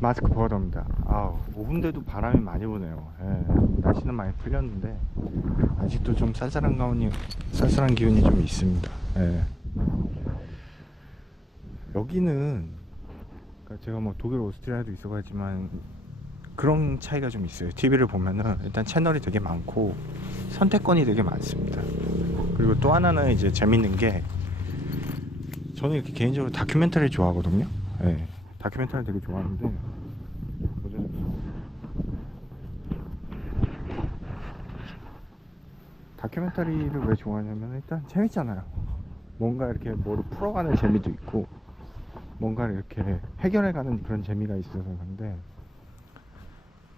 마스크 벗어야 됩니다. 아우, 5분대도 바람이 많이 부네요. 예, 날씨는 많이 풀렸는데 아직도 좀 쌀쌀한 기운이 좀 있습니다. 예. 여기는 그러니까 제가 뭐 독일, 오스트리아도 있어가지만 그런 차이가 좀 있어요. TV를 보면은 일단 채널이 되게 많고 선택권이 되게 많습니다. 그리고 또 하나는 이제 재밌는 게, 저는 이렇게 개인적으로 다큐멘터리 좋아하거든요. 예, 다큐멘터리 되게 좋아하는데 다큐멘터리를 왜 좋아하냐면 일단 재밌잖아요. 뭔가 이렇게 뭐를 풀어가는 재미도 있고 뭔가를 이렇게 해결해가는 그런 재미가 있어서. 그런데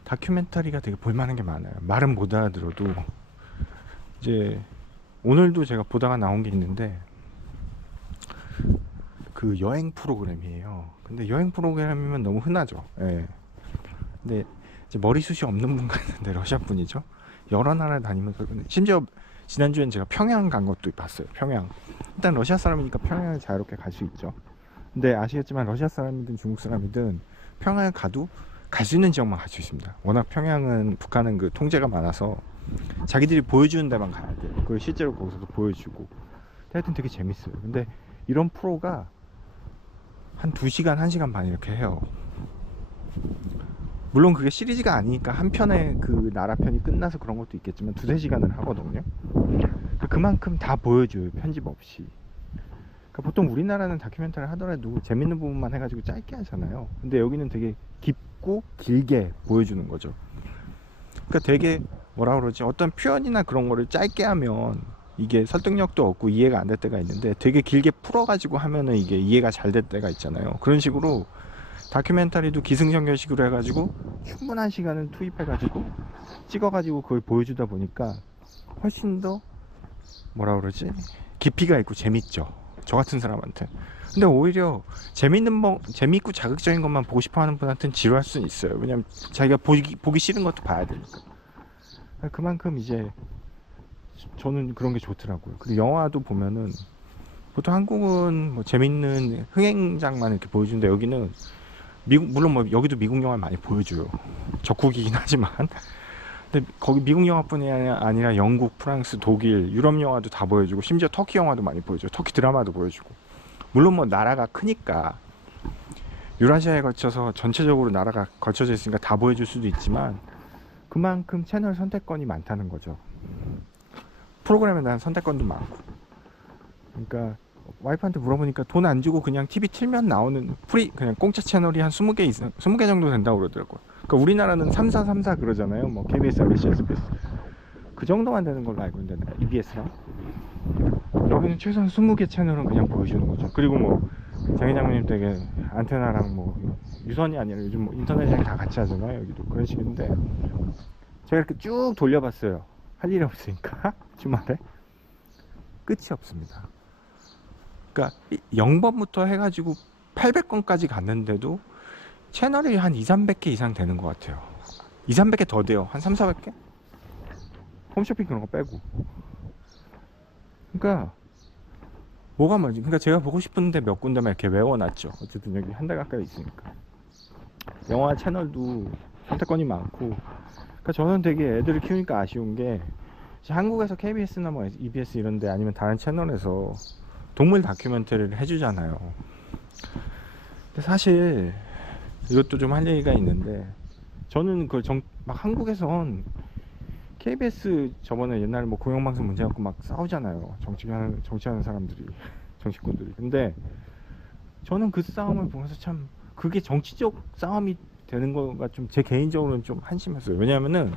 다큐멘터리가 되게 볼만한 게 많아요. 말은 못 알아들어도. 이제 오늘도 제가 보다가 나온 게 있는데 그 여행 프로그램이에요. 근데 여행 프로그램이면 너무 흔하죠. 예. 근데 이제 머리숱이 없는 분 같은데 러시아 분이죠. 여러 나라 다니면서, 심지어 지난주엔 제가 평양 간 것도 봤어요. 평양. 일단 러시아 사람이니까 평양을 자유롭게 갈 수 있죠. 근데 아시겠지만 러시아 사람이든 중국 사람이든 평양을 가도 갈 수 있는 지역만 갈 수 있습니다. 워낙 평양은, 북한은 그 통제가 많아서 자기들이 보여주는 데만 가야 돼요. 그걸 실제로 거기서도 보여주고. 하여튼 되게 재밌어요. 근데 이런 프로가 한 2시간, 1시간 반 이렇게 해요. 물론 그게 시리즈가 아니니까 한 편의 그 나라 편이 끝나서 그런 것도 있겠지만 2~3시간을 하거든요. 그만큼 다 보여줘요, 편집 없이. 그러니까 보통 우리나라는 다큐멘터리 하더라도 재밌는 부분만 해가지고 짧게 하잖아요. 근데 여기는 되게 깊고 길게 보여주는 거죠. 그러니까 되게 뭐라 그러지, 어떤 표현이나 그런 거를 짧게 하면 이게 설득력도 없고 이해가 안 될 때가 있는데, 되게 길게 풀어가지고 하면은 이게 이해가 잘 될 때가 있잖아요. 그런 식으로 다큐멘터리도 기승전결식으로 해가지고 충분한 시간을 투입해가지고 찍어가지고 그걸 보여주다 보니까 훨씬 더 뭐라 그러지, 깊이가 있고 재밌죠, 저 같은 사람한테. 근데 오히려 재밌고 자극적인 것만 보고 싶어하는 분한테는 지루할 수는 있어요. 왜냐면 자기가 보기 싫은 것도 봐야 되니까. 그만큼 이제 저는 그런 게 좋더라고요. 그리고 영화도 보면은 보통 한국은 뭐 재밌는 흥행장만 이렇게 보여주는데, 여기는 물론 뭐 여기도 미국 영화를 많이 보여줘요. 적국이긴 하지만. 근데 거기 미국 영화뿐이 아니라 영국, 프랑스, 독일, 유럽 영화도 다 보여주고, 심지어 터키 영화도 많이 보여줘요. 터키 드라마도 보여주고. 물론 뭐 나라가 크니까 유라시아에 걸쳐서 전체적으로 나라가 걸쳐져 있으니까 다 보여줄 수도 있지만, 그만큼 채널 선택권이 많다는 거죠. 프로그램에 대한 선택권도 많고. 그러니까 와이프한테 물어보니까 돈 안 주고 그냥 TV 틀면 나오는 그냥 공짜 채널이 한 20개 이상, 20개 정도 된다고 그러더라고요. 그러니까 우리나라는 3434 그러잖아요. 뭐 KBS, MBC, SBS. 그 정도만 되는 걸로 알고 있는데, EBS랑. 여기는 최소한 20개 채널은 그냥 보여주는 거죠. 그리고 뭐 장희 장모님 댁에 안테나랑 뭐 유선이 아니라 요즘 뭐 인터넷이랑 다 같이 하잖아요. 여기도 그런 식인데, 제가 이렇게 쭉 돌려봤어요. 할 일이 없으니까 주말에. 끝이 없습니다. 그러니까 0번부터 해가지고 800건까지 갔는데도 채널이 한 2~300개 이상 되는 것 같아요. 2~300개 더 돼요. 한 3~400개? 홈쇼핑 그런 거 빼고. 그러니까 뭐가 뭔지, 그러니까 제가 보고 싶은데 몇 군데만 이렇게 외워놨죠. 어쨌든 여기 한 달 가까이 있으니까. 영화 채널도 선택권이 많고. 그러니까 저는 되게 애들을 키우니까 아쉬운 게, 한국에서 KBS나 뭐 EBS 이런데 아니면 다른 채널에서 동물 다큐멘터리를 해주잖아요. 근데 사실 이것도 좀 할 얘기가 있는데, 저는 막 한국에선 KBS 저번에 옛날에 뭐 공영방송 문제 갖고 막 싸우잖아요. 정치하는 사람들이, 정치꾼들이. 근데 저는 그 싸움을 보면서 참 그게 정치적 싸움이 되는 거가 좀 제 개인적으로는 좀 한심했어요. 왜냐하면은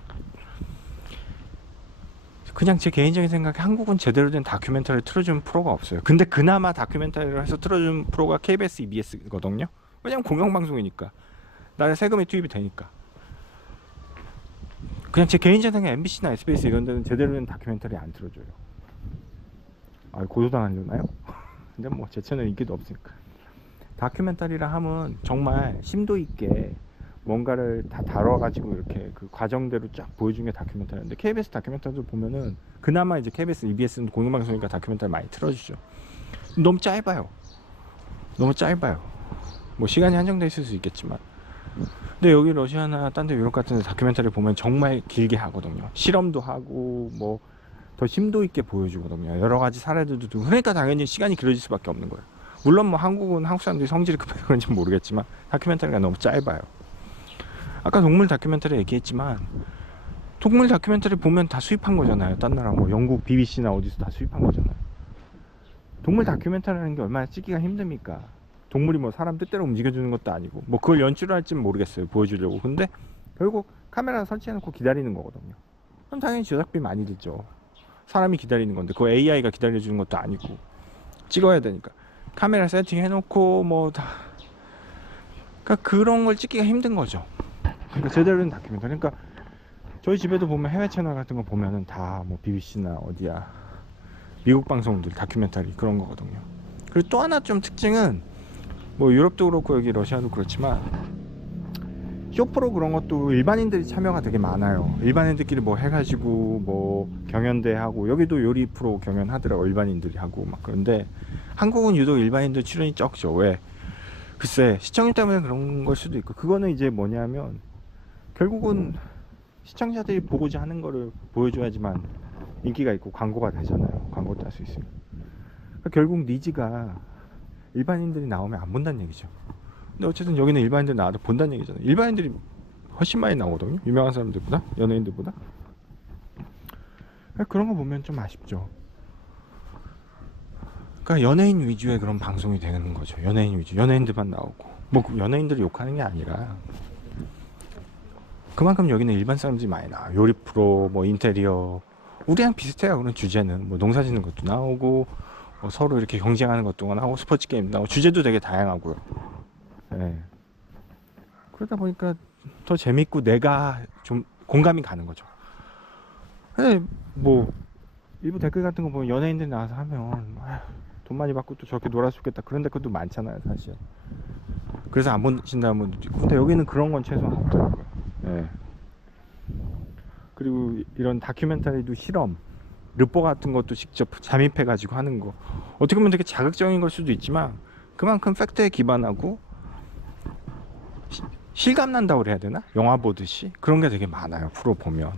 그냥 제 개인적인 생각에 한국은 제대로 된 다큐멘터리를 틀어주는 프로가 없어요. 근데 그나마 다큐멘터리를 해서 틀어주는 프로가 KBS, EBS거든요. 왜냐면 공영방송이니까, 나라에 세금이 투입이 되니까. 그냥 제 개인적인 생각에 MBC나 SBS 이런 데는 제대로 된 다큐멘터리 안 틀어줘요. 아, 고소당하려나요? 근데 뭐 제 채널 인기도 없으니까. 다큐멘터리라 하면 정말 심도 있게 뭔가를 다 다뤄가지고 이렇게 그 과정대로 쫙 보여준 게 다큐멘터리인데, KBS 다큐멘터리도 보면은 그나마 이제 KBS, EBS는 공영방송이니까 다큐멘터리 많이 틀어주죠. 너무 짧아요. 너무 짧아요. 뭐 시간이 한정돼 있을 수 있겠지만. 근데 여기 러시아나 딴 데 유럽 같은 데 다큐멘터리 보면 정말 길게 하거든요. 실험도 하고 뭐 더 심도 있게 보여주거든요. 여러 가지 사례들도 두고. 그러니까 당연히 시간이 길어질 수밖에 없는 거예요. 물론 뭐 한국은 한국 사람들이 성질이 급해서 그런지 모르겠지만 다큐멘터리가 너무 짧아요. 아까 동물 다큐멘터리 얘기했지만 동물 다큐멘터리 보면 다 수입한 거잖아요. 딴 나라 뭐 영국 BBC나 어디서 다 수입한 거잖아요. 동물 다큐멘터리라는 게 얼마나 찍기가 힘듭니까? 동물이 뭐 사람 뜻대로 움직여주는 것도 아니고 뭐 그걸 연출할지는 모르겠어요. 보여주려고. 근데 결국 카메라 설치해놓고 기다리는 거거든요. 그럼 당연히 제작비 많이 들죠. 사람이 기다리는 건데 그거 AI가 기다려주는 것도 아니고 찍어야 되니까 카메라 세팅해놓고 뭐 다 그러니까 그런 걸 찍기가 힘든 거죠. 그러니까 제대로 된 다큐멘터리. 그러니까 저희 집에도 보면 해외 채널 같은 거 보면은 다 뭐 BBC나 어디야 미국 방송들 다큐멘터리 그런 거거든요. 그리고 또 하나 좀 특징은 뭐 유럽도 그렇고 여기 러시아도 그렇지만 쇼프로 그런 것도 일반인들이 참여가 되게 많아요. 일반인들끼리 뭐 해가지고 뭐 경연대 하고 여기도 요리 프로 경연하더라고 일반인들이 하고 막. 그런데 한국은 유독 일반인들 출연이 적죠. 왜? 글쎄 시청률 때문에 그런 걸 수도 있고 그거는 이제 뭐냐면 결국은 시청자들이 보고자 하는 거를 보여줘야지만 인기가 있고 광고가 되잖아요. 광고도 할 수 있으면. 그러니까 결국 니즈가 일반인들이 나오면 안 본다는 얘기죠. 근데 어쨌든 여기는 일반인들 나와도 본다는 얘기잖아요. 일반인들이 훨씬 많이 나오거든요. 유명한 사람들보다, 연예인들보다. 그러니까 그런 거 보면 좀 아쉽죠. 그러니까 연예인 위주의 그런 방송이 되는 거죠. 연예인 위주, 연예인들만 나오고 뭐 연예인들을 욕하는 게 아니라 그만큼 여기는 일반 사람들이 많이 나와. 요리 프로, 뭐 인테리어 우리랑 비슷해요. 그런 주제는 뭐 농사 짓는 것도 나오고 뭐 서로 이렇게 경쟁하는 것도 나오고 스포츠 게임 나오고 주제도 되게 다양하고요. 네. 그러다 보니까 더 재밌고 내가 좀 공감이 가는 거죠. 근데 뭐 일부 댓글 같은 거 보면 연예인들 나와서 하면 아휴, 돈 많이 받고 또 저렇게 놀아 죽겠다 그런 댓글도 많잖아요 사실. 그래서 안 보신다는 분들도 있고. 근데 여기는 그런 건 최소한 없더라고요. 네. 그리고 이런 다큐멘터리도 실험 르포 같은 것도 직접 잠입해 가지고 하는 거 어떻게 보면 되게 자극적인 걸 수도 있지만 그만큼 팩트에 기반하고 실감 난다고 그래야 되나? 영화 보듯이 그런 게 되게 많아요. 프로 보면.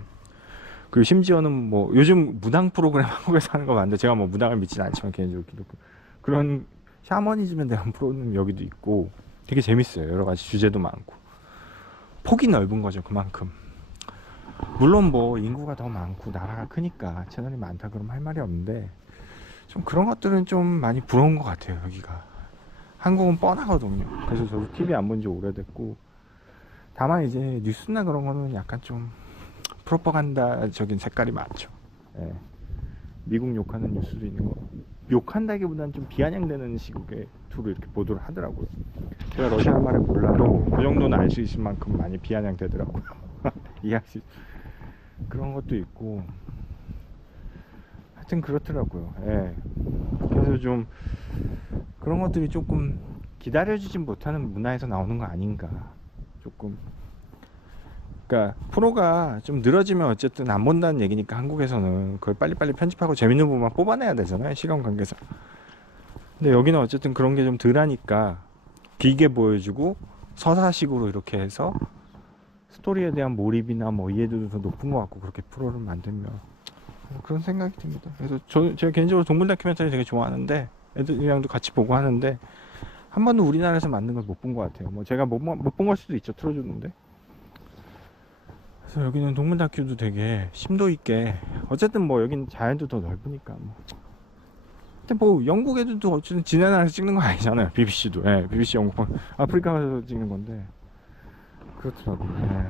그리고 심지어는 뭐 요즘 무당 프로그램 한국에서 하는 거 많은데 제가 뭐 무당을 믿지는 않지만 개인적으로 기독교 그런 샤머니즘에 대한 프로는 여기도 있고 되게 재밌어요. 여러 가지 주제도 많고 폭이 넓은 거죠. 그만큼. 물론 뭐 인구가 더 많고 나라가 크니까 채널이 많다 그러면 할 말이 없는데 좀 그런 것들은 좀 많이 부러운 것 같아요. 여기가 한국은 뻔하거든요. 그래서 저도 TV 안 본 지 오래됐고 다만 이제 뉴스나 그런 거는 약간 좀 프로파간다적인 색깔이 많죠. 예. 미국 욕하는 뉴스도 있는 거 욕한다기보다는 좀 비아냥되는 식의 투로 이렇게 보도를 하더라고요. 제가 러시아 말을 몰라도 그 정도는 알 수 있을 만큼 많이 비아냥되더라고요. 이해할 수 그런 것도 있고 하여튼 그렇더라고요. 예. 그래서 좀 그런 것들이 조금 기다려주진 못하는 문화에서 나오는 거 아닌가 조금. 그러니까 프로가 좀 늘어지면 어쨌든 안 본다는 얘기니까 한국에서는 그걸 빨리빨리 편집하고 재밌는 부분만 뽑아내야 되잖아요. 시간 관계상. 근데 여기는 어쨌든 그런 게 좀 덜하니까 길게 보여주고 서사식으로 이렇게 해서 스토리에 대한 몰입이나 뭐 이해도도 더 높은 것 같고 그렇게 프로를 만들면 뭐 그런 생각이 듭니다. 그래서 제가 개인적으로 동물 다큐멘터리 되게 좋아하는데 애들이랑도 같이 보고 하는데 한 번도 우리나라에서 만든 걸 못 본 것 같아요. 뭐 제가 못 본 걸 수도 있죠. 틀어주는데. 그래서 여기는 동물 다큐도 되게 심도 있게 어쨌든 뭐 여기는 자연도 더 넓으니까 뭐. 근데 뭐 영국 애들도 어쨌든 지네 나라에서 찍는 거 아니잖아요. BBC도. 예, BBC 영국 아프리카 가서 찍는 건데 그렇더라고요. 예.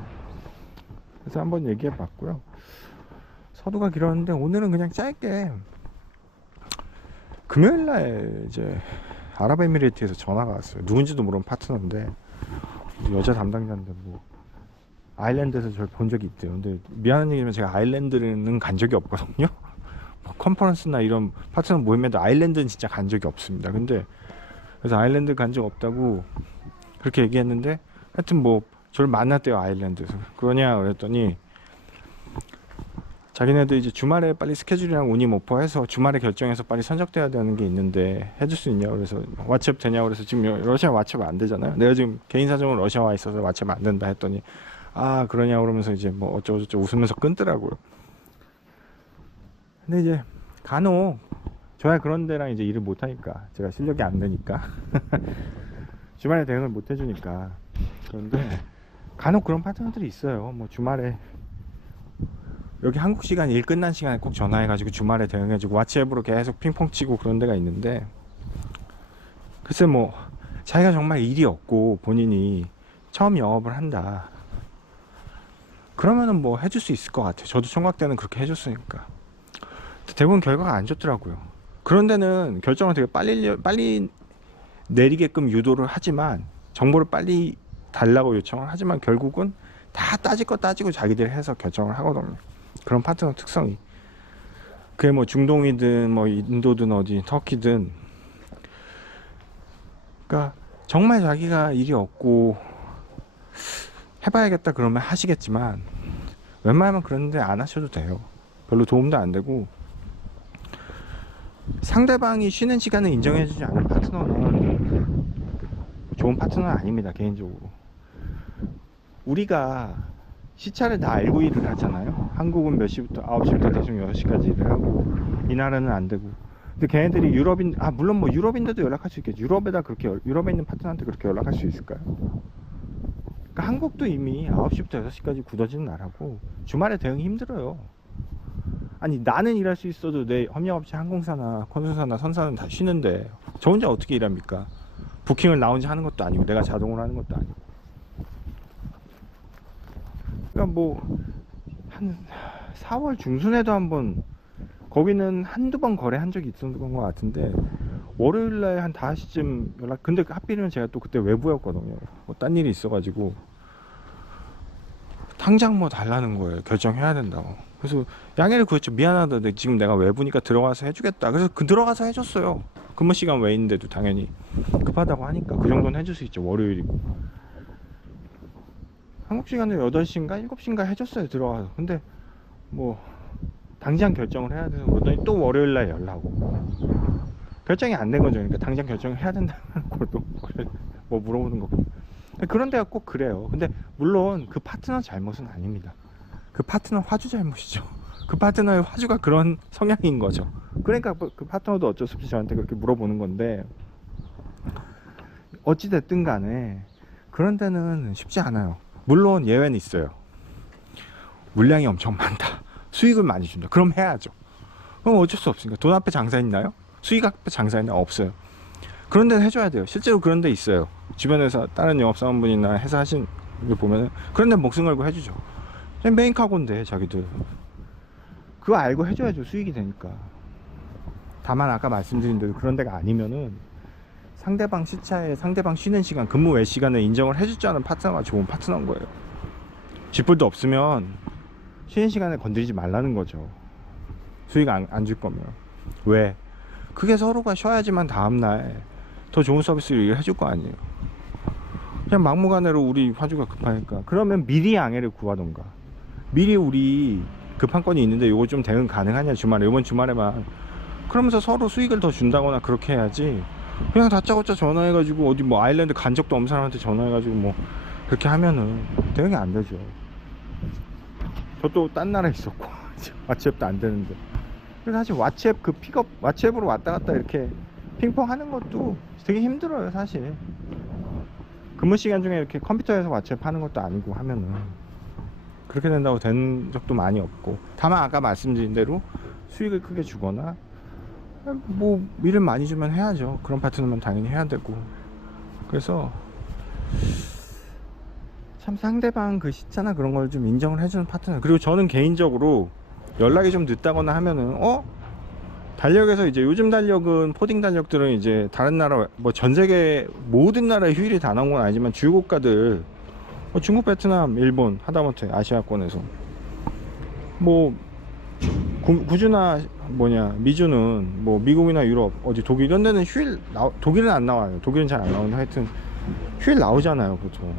그래서 한번 얘기해 봤고요. 서두가 길었는데 오늘은 그냥 짧게 금요일날 이제 아랍에미레이트에서 전화가 왔어요. 누군지도 모르는 파트너인데 여자 담당자인데 뭐 아일랜드에서 저를 본 적이 있대요. 근데 미안한 얘기지만 제가 아일랜드는 간 적이 없거든요. 뭐 컨퍼런스나 이런 파트너 모임에도 아일랜드는 진짜 간 적이 없습니다. 근데 그래서 아일랜드 간 적 없다고 그렇게 얘기했는데 하여튼 뭐 저를 만났대요. 아일랜드에서. 그러냐 그랬더니 자기네들 이제 주말에 빨리 스케줄이랑 운임 오퍼해서 주말에 결정해서 빨리 선적돼야 되는 게 있는데 해줄 수 있냐고 그래서 왓츠앱 되냐고 그래서 지금 러시아 왓츠앱 안 되잖아요. 내가 지금 개인 사정으로 러시아 와 있어서 왓츠앱 안 된다 했더니 아 그러냐고 그러면서 이제 뭐 어쩌고저쩌고 웃으면서 끊더라고요. 근데 이제 간혹 저야 그런 데랑 이제 일을 못 하니까 제가 실력이 안 되니까 주말에 대응을 못 해주니까. 그런데 간혹 그런 파트너들이 있어요. 뭐 주말에 여기 한국 시간 일 끝난 시간에 꼭 전화해가지고 주말에 대응해주고 왓츠앱으로 계속 핑퐁 치고 그런 데가 있는데, 글쎄 뭐 자기가 정말 일이 없고 본인이 처음 영업을 한다 그러면은 뭐 해줄 수 있을 것 같아요. 저도 총각 때는 그렇게 해줬으니까. 대부분 결과가 안 좋더라고요. 그런 데는 결정을 되게 빨리 내리게끔 유도를 하지만, 정보를 빨리 달라고 요청을 하지만 결국은 다 따질 거 따지고 자기들이 해서 결정을 하거든요. 그런 파트너 특성이. 그게 뭐 중동이든 뭐 인도든 어디 터키든, 그러니까 정말 자기가 일이 없고 해봐야겠다 그러면 하시겠지만 웬만하면 그런데 안 하셔도 돼요. 별로 도움도 안 되고, 상대방이 쉬는 시간을 인정해주지 않은 파트너는 좋은 파트너는 아닙니다. 개인적으로 우리가 시차를 다 알고 일을 하잖아요. 한국은 몇 시부터 9시부터 대충 6시까지 일을 하고 이 나라는 안 되고. 근데 걔네들이 유럽인, 물론 뭐 유럽인데도 연락할 수 있겠죠. 유럽에다 그렇게, 유럽에 있는 파트너한테 그렇게 연락할 수 있을까요? 그러니까 한국도 이미 9시부터 6시까지 굳어지는 나라고 주말에 대응이 힘들어요. 아니 나는 일할 수 있어도 내 협력업체 항공사나 콘솔사나 선사는 다 쉬는데 저 혼자 어떻게 일합니까? 부킹을 나 혼자 하는 것도 아니고 내가 자동으로 하는 것도 아니고. 그러니까 뭐 한 4월 중순에도 한번, 거기는 한두 번 거래한 적이 있었던 것 같은데 월요일날 한 5시쯤 연락. 근데 하필이면 제가 또 그때 외부였거든요. 뭐 딴 일이 있어가지고 당장 뭐 달라는 거예요. 결정해야 된다고. 그래서 양해를 구했죠. 미안하다, 지금 내가 외부니까 들어가서 해주겠다. 그래서 들어가서 해줬어요. 근무 시간 외인데도 당연히 급하다고 하니까 그 정도는 해줄 수 있죠. 월요일이고 한국 시간으로 8시인가 7시인가 해줬어요. 들어가서. 근데 뭐 당장 결정을 해야 돼서 그러더니 또 월요일날 연락 오고 결정이 안 된 거죠. 그러니까 당장 결정을 해야 된다는 것도 뭐 물어보는 거고. 그런 데가 꼭 그래요. 근데 물론 그 파트너 잘못은 아닙니다. 그 파트너 화주 잘못이죠. 그 파트너의 화주가 그런 성향인 거죠. 그러니까 그 파트너도 어쩔 수 없이 저한테 그렇게 물어보는 건데, 어찌 됐든 간에 그런 데는 쉽지 않아요. 물론 예외는 있어요. 물량이 엄청 많다, 수익을 많이 준다, 그럼 해야죠. 그럼 어쩔 수 없으니까. 돈 앞에 장사 있나요? 수익 앞에 장사 있나요? 없어요. 그런 데는 해줘야 돼요. 실제로 그런 데 있어요. 주변에서 다른 영업사원분이나 회사 하신 거 보면은 그런 데 목숨 걸고 해주죠. 메인 카고인데 자기들 그거 알고 해줘야죠. 수익이 되니까. 다만 아까 말씀드린 대로 그런 데가 아니면은 상대방 시차에 상대방 쉬는 시간, 근무 외 시간을 인정을 해줄 줄 아는 파트너가 좋은 파트너인 거예요. 쥐뿔도 없으면 쉬는 시간에 건드리지 말라는 거죠. 수익 안 줄 거면. 왜? 그게 서로가 쉬어야지만 다음날 더 좋은 서비스를 해줄 거 아니에요. 그냥 막무가내로 우리 화주가 급하니까 그러면 미리 양해를 구하던가, 미리 우리 급한 건이 있는데 요거 좀 대응 가능하냐 주말에, 요번 주말에만, 그러면서 서로 수익을 더 준다거나 그렇게 해야지. 그냥 다짜고짜 전화해가지고 어디 뭐 아일랜드 간 적도 없는 사람한테 전화해가지고 뭐 그렇게 하면은 대응이 안 되죠. 저 또 딴 나라에 있었고 왓츠앱도 안 되는데. 그래서 사실 왓츠앱 그 픽업, 왓츠앱으로 왔다 갔다 이렇게 핑퐁 하는 것도 되게 힘들어요 사실. 근무 시간 중에 이렇게 컴퓨터에서 왓츠앱 하는 것도 아니고 하면은 그렇게 된다고 된 적도 많이 없고. 다만 아까 말씀드린 대로 수익을 크게 주거나 뭐 일을 많이 주면 해야죠. 그런 파트너면 당연히 해야 되고. 그래서 참 상대방 그 시차나 그런 걸 좀 인정을 해주는 파트너. 그리고 저는 개인적으로 연락이 좀 늦다거나 하면은 달력에서 이제 요즘 달력은 포딩 달력들은 이제 다른 나라 뭐 전 세계 모든 나라에 휴일이 다 나온 건 아니지만 주요 국가들 뭐 중국, 베트남, 일본, 하다못해 아시아권에서 뭐 구주나 미주는 뭐 미국이나 유럽 어디 독일 이런 데는 휴일 독일은 안 나와요. 독일은 잘 안 나오는데 하여튼 휴일 나오잖아요 보통.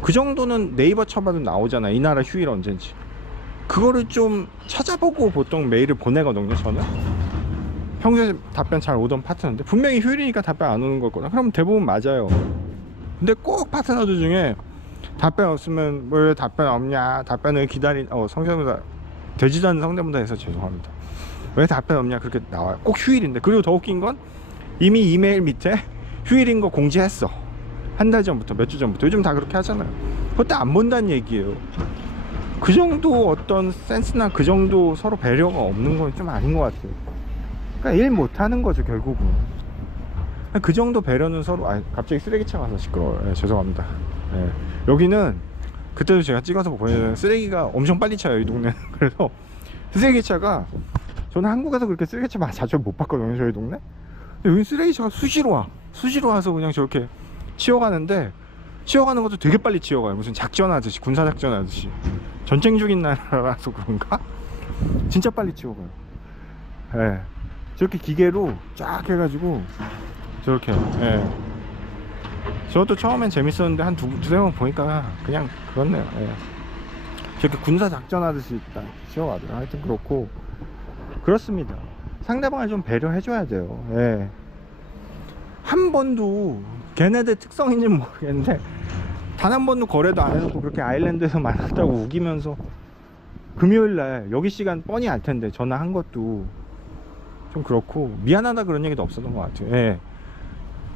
그 정도는 네이버 쳐봐도 나오잖아요. 이 나라 휴일 언젠지. 그거를 좀 찾아보고 보통 메일을 보내거든요. 저는 평소에 답변 잘 오던 파트너인데 분명히 휴일이니까 답변 안 오는 거거나 그럼 대부분 맞아요. 근데 꼭 파트너들 중에 답변 없으면 왜 답변 없냐, 답변을 성대모사 되지도 않는 성대모사해서 죄송합니다. 왜 답변 없냐 그렇게 나와요. 꼭 휴일인데. 그리고 더 웃긴 건 이미 이메일 밑에 휴일인 거 공지했어. 한 달 전부터, 몇 주 전부터. 요즘 다 그렇게 하잖아요. 그것도 안 본다는 얘기예요. 그 정도 어떤 센스나 그 정도 서로 배려가 없는 건 좀 아닌 것 같아요. 그러니까 일 못하는 거죠 결국은. 그 정도 배려는 서로. 갑자기 쓰레기차 가서 시끄러워요. 죄송합니다. 여기는 그때도 제가 찍어서 보여요. 쓰레기가 엄청 빨리 차요 이 동네는. 그래서 쓰레기차가, 저는 한국에서 그렇게 쓰레기차 자주 못 봤거든요 저희 동네. 근데 여기 쓰레기차가 수시로 와서 그냥 저렇게 치워가는데, 치워가는 것도 되게 빨리 치워가요. 무슨 작전하듯이, 군사작전 하듯이. 전쟁 중인 나라라서 그런가? 진짜 빨리 치워가요. 저렇게 기계로 쫙 해가지고 저렇게. 저도 처음엔 재밌었는데 한 두세 번 보니까 그냥 그렇네요. 저렇게 군사작전 하듯이 딱 치워가더라고요. 하여튼 그렇고 그렇습니다. 상대방을 좀 배려해줘야 돼요. 한 번도, 걔네들 특성인지는 모르겠는데 단 한 번도 거래도 안 해놓고 그렇게 아일랜드에서 만났다고 우기면서 금요일날 여기 시간 뻔히 알 텐데 전화한 것도 좀 그렇고, 미안하다 그런 얘기도 없었던 것 같아요.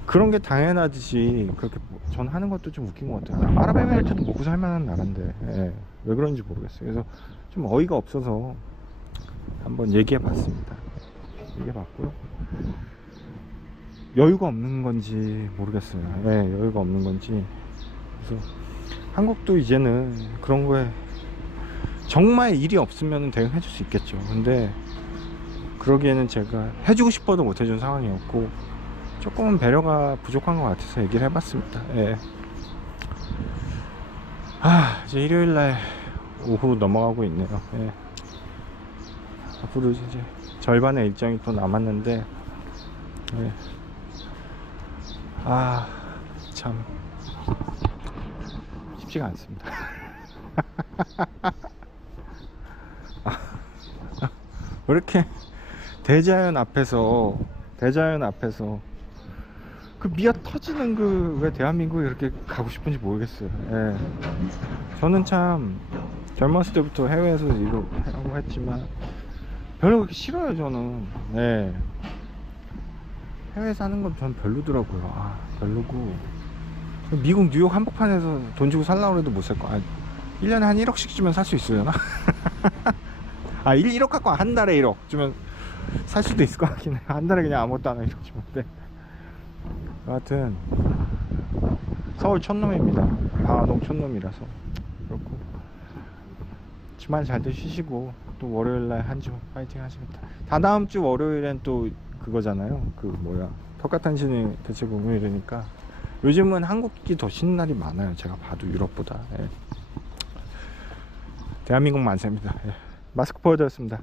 그런 게 당연하듯이 그렇게 전화하는 것도 좀 웃긴 것 같아요. 아랍에미리트도 먹고 살만한 나라인데 왜 그런지 모르겠어요. 그래서 좀 어이가 없어서 한번 얘기해 봤습니다. 얘기해 봤고요. 여유가 없는 건지 모르겠어요. 여유가 없는 건지. 그래서 한국도 이제는 그런 거에 정말 일이 없으면 대응해 줄 수 있겠죠. 근데 그러기에는 제가 해주고 싶어도 못 해준 상황이었고 조금은 배려가 부족한 것 같아서 얘기를 해봤습니다. 이제 일요일날 오후로 넘어가고 있네요. 앞으로 이제 절반의 일정이 또 남았는데 참 쉽지가 않습니다. 왜 이렇게 대자연 앞에서 그 미어 터지는 그 왜 대한민국에 이렇게 가고 싶은지 모르겠어요. 저는 참 젊었을 때부터 해외에서 일을 하고 했지만 별로 그렇게 싫어요. 저는 해외 사는 건 전 별로더라고요. 별로고, 미국 뉴욕 한복판에서 돈 주고 살라고 해도 못 살 거. 1년에 한 1억씩 주면 살 수 있으려나? 1억 갖고 한 달에 1억 주면 살 수도 있을 것 같긴 해. 한 달에 그냥 아무것도 안 하고 1억 주면 돼. 여하튼 서울 촌놈입니다. 방화동 촌놈이라서 그렇고, 주말 잘들 쉬시고 또 월요일날 한 주 파이팅 하시겠다. 다다음 주 월요일엔 또 그거잖아요. 턱같은 대체 공휴일이니까 요즘은 한국이 더 쉬는 날이 많아요. 제가 봐도 유럽보다. 대한민국 만세입니다. 마스크 보여드렸습니다.